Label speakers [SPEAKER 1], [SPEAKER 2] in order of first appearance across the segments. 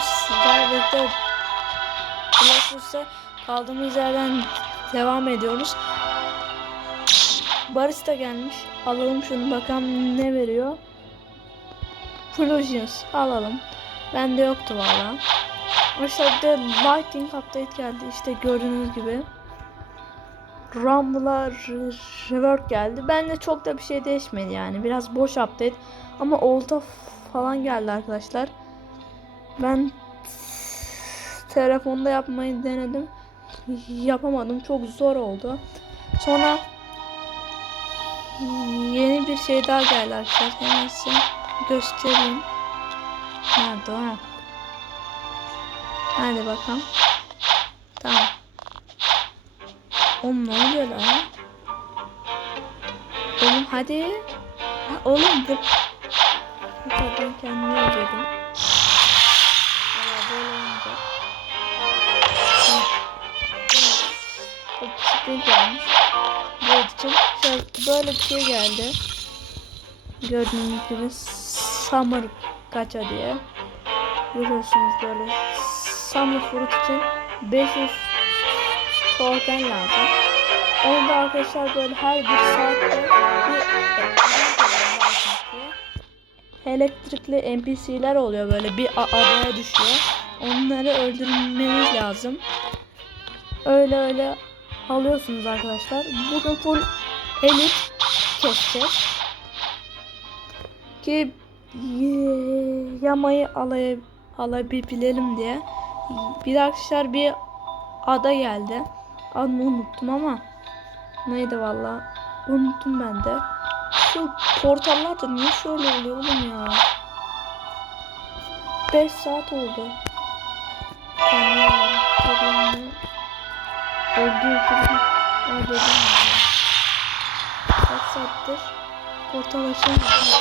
[SPEAKER 1] sizlerle birlikte Blackwood'da kaldığımız yerden devam ediyoruz. Barista gelmiş. Alalım şunu bakalım ne veriyor. Fusions alalım. Bende yoktu valla. Bir de Lighting Update geldi. İşte gördüğünüz gibi. Rumble'a re- rework geldi. Bende çok da bir şey değişmedi yani. Biraz boş update. Ama olta falan geldi arkadaşlar. Ben telefonda yapmayı denedim. Yapamadım. Çok zor oldu. Sonra yeni bir şey daha geldi arkadaşlar. Hemen size göstereyim. Nerede o? Ha. Hadi bakalım. Tamam. Oğlum ne oluyor lan? Oğlum hadi. Ha, oğlum bu... Ben kendimi öldürdüm. Sprint gelmiş. Bu için böyle bir şey geldi. Gördüğünüz gibi Summer Gacha diye. Görüyorsunuz böyle. Summer Fruit için 500 token lazım. Onu da arkadaşlar böyle her bir saatte bir elektrikli NPC'ler oluyor böyle bir adaya düşüyor. Onları öldürmeniz lazım. Öyle öyle alıyorsunuz arkadaşlar. Bugün full elit keseceğiz. Ki yamayı alay alabilelim diye. Bir arkadaşlar bir ada geldi. Adını unuttum ama neydi valla unuttum ben de. Şu portallar da niye şöyle oluyor oğlum ya? 5 saat oldu. Kendimi öldürdüm. Öldürdüm. Kaç saattir portal açamıyorum.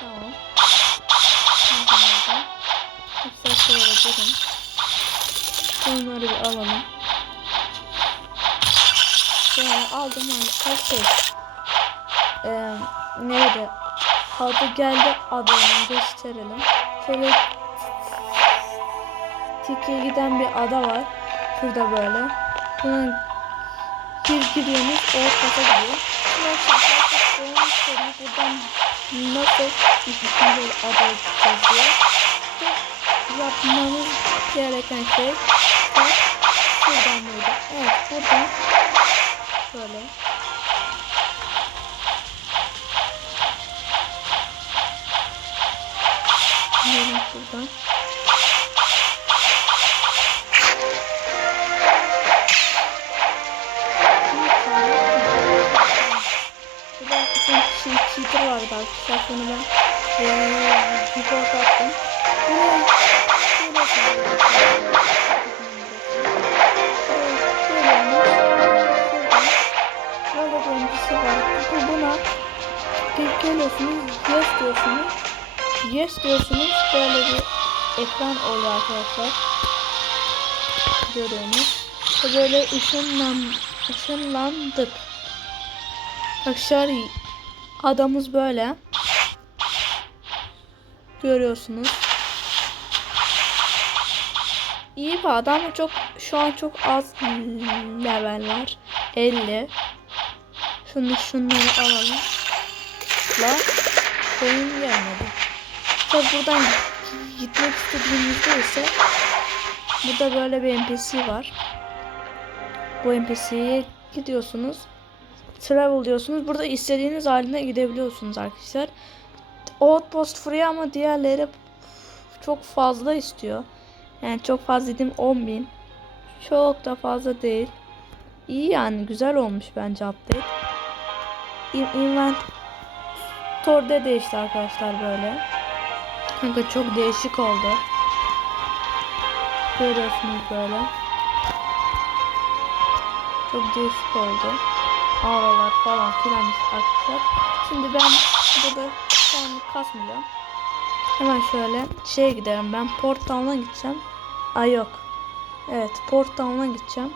[SPEAKER 1] Tamam. Tamam. Kaç saat sonra dedim. Bunları bir alalım. Şöyle aldım arkadaşlar şey. Ee, neydi? Adı geldi adını gösterelim. Şöyle Tike giden bir ada var. Şurada böyle. Buna gir giriyorsunuz ortaya gidiyor. Şarkı soruyu buradan nasıl ikinci bir ada gideceğiz diye. Tek yapmanız gereken şey bak şuradan böyle. Evet buradan şöyle. Şuradan. Şey, cheater vardı arkadaşlar. Sonra ben report attım. Bunu buna geliyorsunuz, yes diyorsunuz. Yes diyorsunuz. Böyle bir ekran oluyor arkadaşlar. Görüyorsunuz. Böyle ışınlan, ışınlandık. Arkadaşlar adamız böyle. Görüyorsunuz. İyi bir adam çok şu an çok az level var. 50. Şunu şunları alalım. La koyun gelmedi. Tabi buradan gitmek istediğimizde ise burada böyle bir NPC var. Bu NPC'ye gidiyorsunuz. Travel diyorsunuz. Burada istediğiniz haline gidebiliyorsunuz arkadaşlar. Outpost free ama diğerleri çok fazla istiyor. Yani çok fazla dedim 10.000. Çok da fazla değil. İyi yani güzel olmuş bence update. İn- Inventory'de değişti arkadaşlar böyle. Kanka çok değişik oldu. Görüyorsunuz böyle. Çok değişik oldu. Ağralar falan filan arkadaşlar. Şimdi ben burada şu an kasmayacağım. Hemen şöyle şeye giderim ben Port Town'a gideceğim. Ay yok. Evet Port Town'a gideceğim.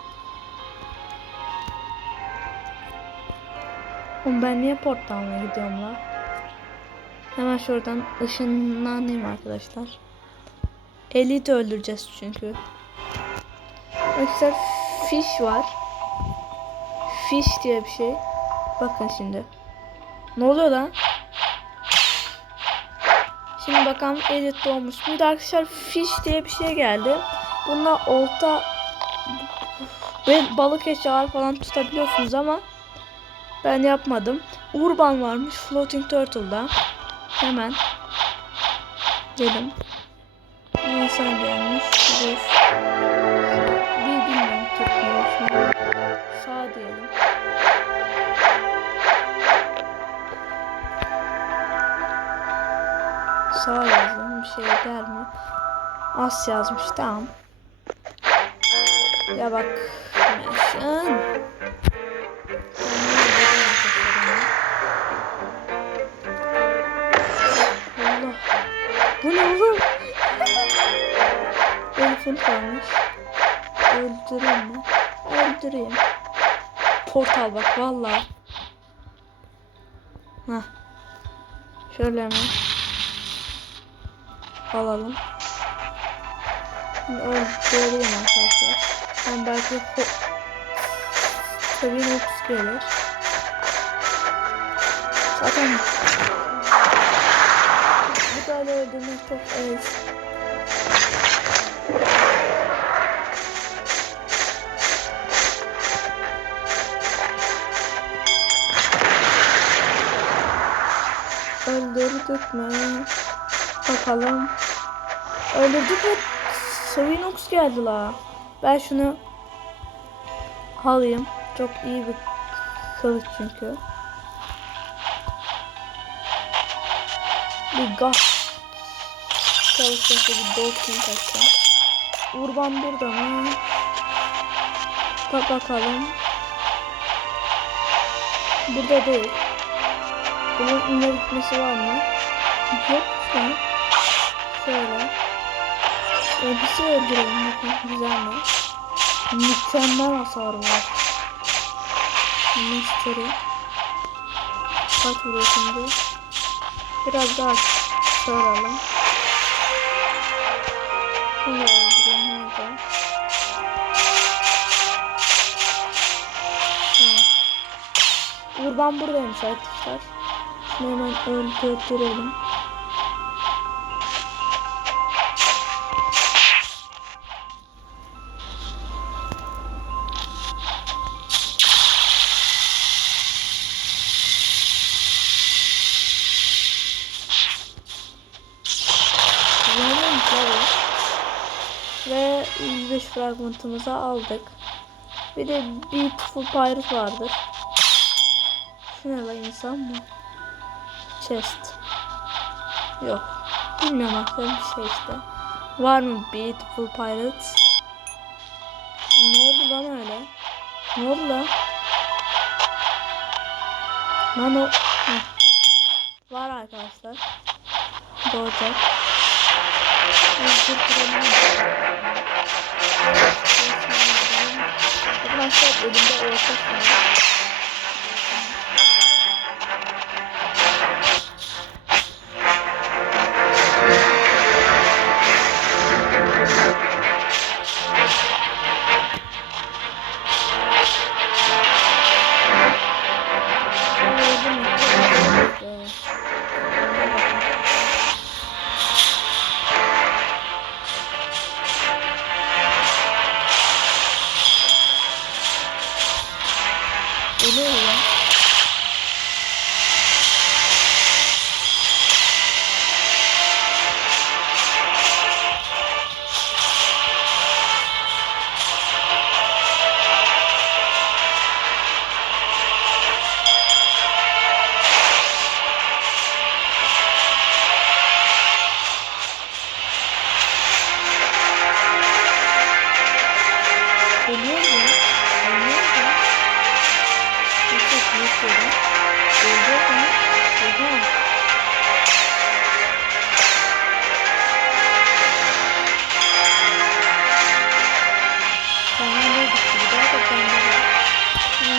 [SPEAKER 1] Oğlum ben niye Port Town'a gidiyorum la? Hemen şuradan ışınlanayım arkadaşlar. Elite öldüreceğiz çünkü. Arkadaşlar fish var. Fish diye bir şey. Bakın şimdi. Ne oluyor lan? Şimdi bakalım Elite doğmuş. Bir arkadaşlar fish diye bir şey geldi. Bununla olta ve balık eşyalar falan tutabiliyorsunuz ama ben yapmadım. Urban varmış Floating Turtle'da. Hemen gelin. İnsan gelmiş. Bir bilmiyorum an. Sağ diyelim. Sağ yazdım. Bir şey der mi? As yazmış. Tamam. Ya bak. Meşin. Allah. Bu ne oğlum? Elephant varmış. Öldüreyim mi? Öldüreyim. Portal bak valla. Heh. Şöyle hemen. Alalım. Şimdi öldüreyim arkadaşlar. Ben belki Tabii Nox gelir. Zaten bu da öldürmek çok ez. Öldürdük mü? Bakalım. Öldürdük mü? Savinox geldi la. Ben şunu alayım. Çok iyi bir kılıç çünkü. Bir gaz. Çalışacaksa bir dolphin kaçacağım. Urban burada mı? Bak bakalım. Burada değil. Bunun inme gitmesi var mı? Yok şu an. Şöyle. Elbise öldürelim bakın güzel mi? Mükemmel hasar var. Mystery. Kaç vuruyor şimdi? Biraz daha soralım. Şunu öldüreyim? Tamam. Urban buradaymış arkadaşlar. Şunu hemen öldürelim. 105 fragmentımızı aldık. Bir de Beautiful Pirate vardır. Şu ne lan insan mı? Chest. Yok. Bilmiyorum aklım bir şey işte. Var mı Beautiful Pirate? Ne oldu lan öyle? Ne oldu lan? Lan o... Var arkadaşlar. Doğacak. Dilerim. Arkadaşlar elimde orta var.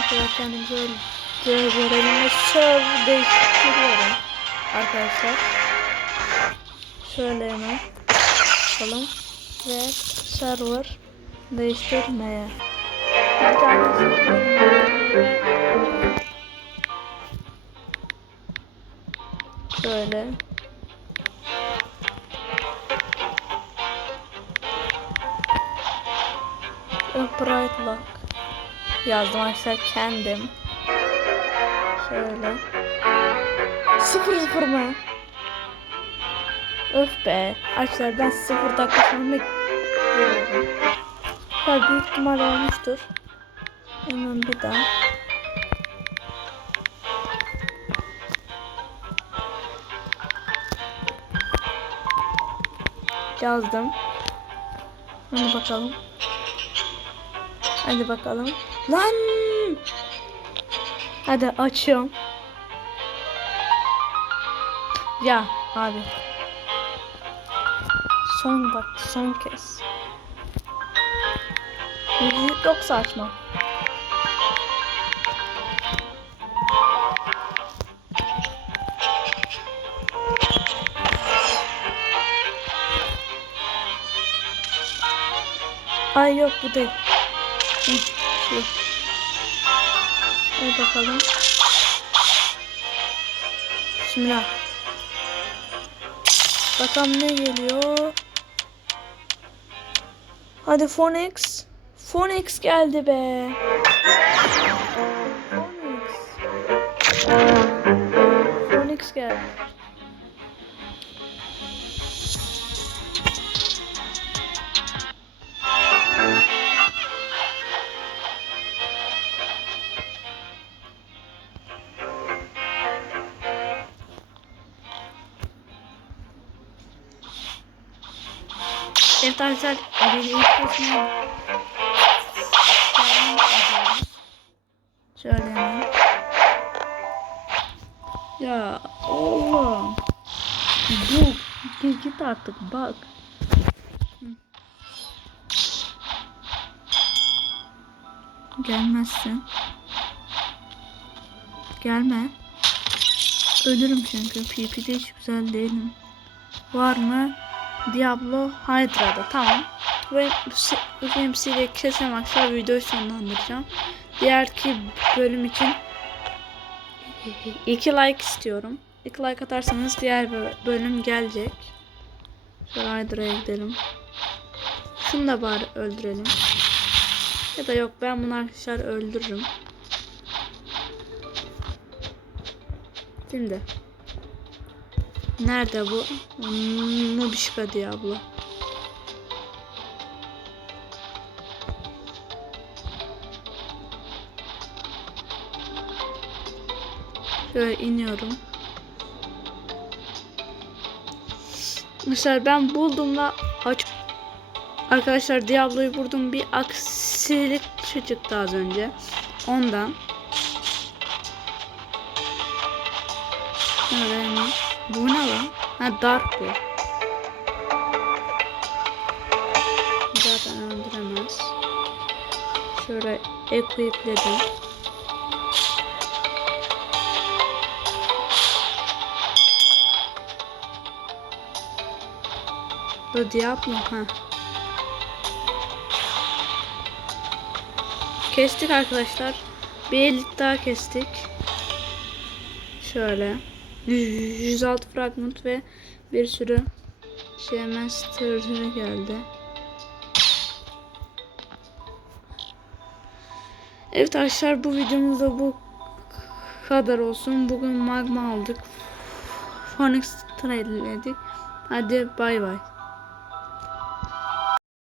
[SPEAKER 1] Şöyle kendimizi öldürelim ve server değiştiriyorum. Arkadaşlar. Şöyle hemen. bakalım. Ve server değiştirmeye. Bir tane Şöyle. Upright lock. Yazdım arkadaşlar kendim. Şöyle. Sıfır sıfır mı? Öf be. Arkadaşlar ben sıfır dakika sonra görüyorum. Ya büyük ihtimal olmuştur. Hemen bir daha. Yazdım. Hadi bakalım. Hadi bakalım. Lan! Hadi açıyorum. Ya abi. Son bak son kez. Müzik yoksa açma. Ay yok bu değil. Hı, şu. Hadi bakalım. Bismillah. Bakalım ne geliyor. Hadi Phoenix. Phoenix geldi be. Phoenix. Phoenix geldi. Arkadaşlar abone ilk Şöyle. Ya oğlum. Bu git, git artık bak. Gelmezsin. Gelme. Ölürüm çünkü PvP'de hiç güzel değilim. Var mı? Diablo Hydra'da tamam. Ve UMC ile kesem akşam videoyu sonlandıracağım. Diğerki bölüm için iki like istiyorum. İki like atarsanız diğer bö- bölüm gelecek. Şöyle Hydra'ya gidelim. Şunu da bari öldürelim. Ya da yok ben bunu arkadaşlar öldürürüm. Şimdi. Nerede bu? Nubişka Diablo. Şöyle iniyorum. Mesela ben bulduğumda aç Arkadaşlar Diablo'yu vurdum bir aksilik çıktı az önce. Ondan. Hemen. Bu ne lan? Ha dark bu. Zaten öldüremez. Şöyle equipledim. Bu Diablo ha. Kestik arkadaşlar. Bir elit daha kestik. Şöyle. 106 fragment ve bir sürü şey master'ı geldi. Evet arkadaşlar bu videomuzda bu kadar olsun. Bugün magma aldık. Phoenix trade'ledik. Hadi bay bay.